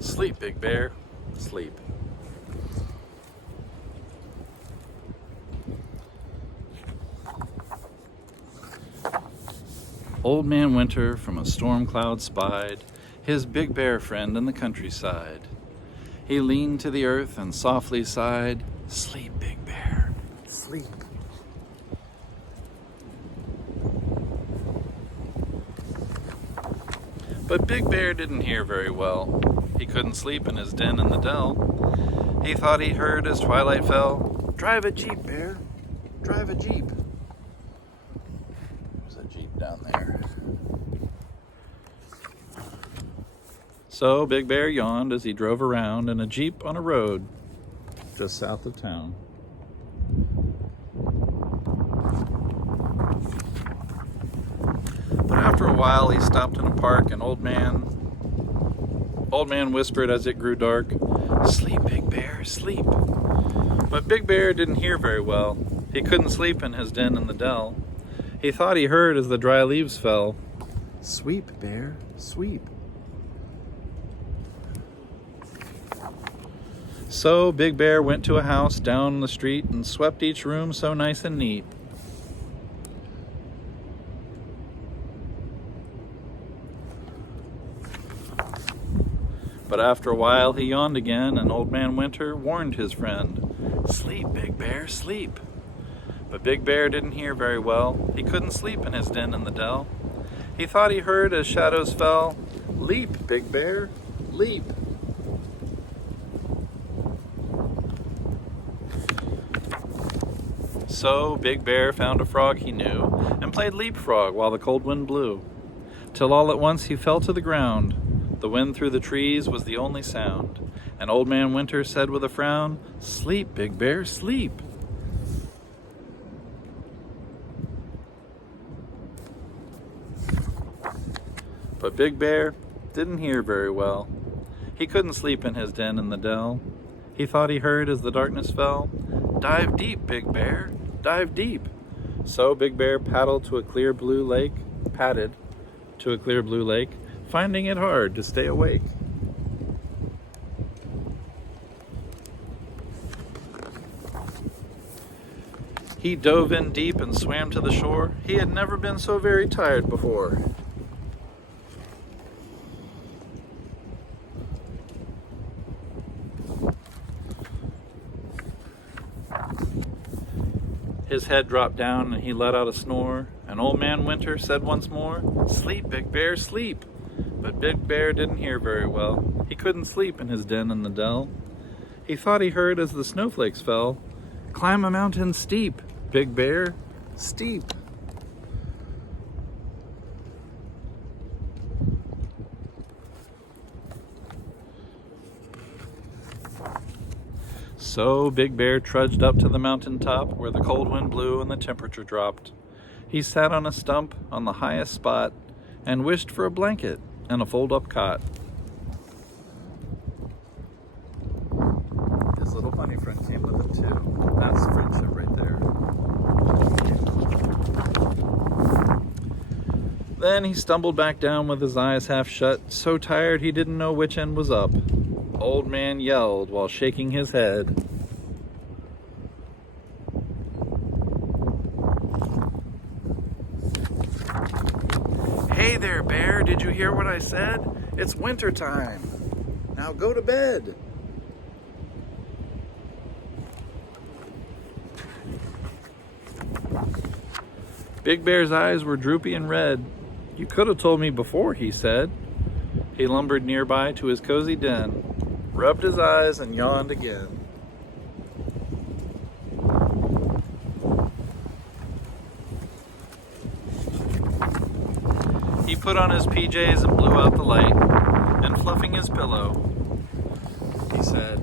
Sleep, Big Bear, sleep. Old Man Winter from a storm cloud spied his big bear friend in the countryside. He leaned to the earth and softly sighed, "Sleep, Big Bear, sleep." But Big Bear didn't hear very well. He couldn't sleep in his den in the dell. He thought he heard as twilight fell, "Drive a Jeep, Bear, drive a Jeep." There's a Jeep down there. So Big Bear yawned as he drove around in a Jeep on a road just south of town. But after a while he stopped in a park and Old Man whispered as it grew dark, "Sleep, Big Bear, sleep." But Big Bear didn't hear very well. He couldn't sleep in his den in the dell. He thought he heard as the dry leaves fell, "Sweep, Bear, sweep." So Big Bear went to a house down the street and swept each room so nice and neat. But after a while he yawned again, and Old Man Winter warned his friend, "Sleep, Big Bear, sleep." But Big Bear didn't hear very well. He couldn't sleep in his den in the dell. He thought he heard as shadows fell, "Leap, Big Bear, leap." So Big Bear found a frog he knew and played leapfrog while the cold wind blew, till all at once he fell to the ground. The wind through the trees was the only sound, and Old Man Winter said with a frown, "Sleep, Big Bear, sleep." But Big Bear didn't hear very well. He couldn't sleep in his den in the dell. He thought he heard as the darkness fell, "Dive deep, Big Bear, dive deep." So Big Bear padded to a clear blue lake, finding it hard to stay awake. He dove in deep and swam to the shore. He had never been so very tired before. His head dropped down and he let out a snore, and Old Man Winter said once more, "Sleep, Big Bear, sleep." But Big Bear didn't hear very well. He couldn't sleep in his den in the dell. He thought he heard as the snowflakes fell, "Climb a mountain steep, Big Bear, steep." So Big Bear trudged up to the mountain top where the cold wind blew and the temperature dropped. He sat on a stump on the highest spot and wished for a blanket and a fold-up cot. His little bunny friend came with him too. That's friendship right there. Then he stumbled back down with his eyes half shut, so tired he didn't know which end was up. Old Man yelled while shaking his head, "Hey there, Bear, did you hear what I said? It's winter time. Now go to bed." Big Bear's eyes were droopy and red. "You could have told me before," he said. He lumbered nearby to his cozy den, rubbed his eyes and yawned again. He put on his PJs and blew out the light, and fluffing his pillow, he said,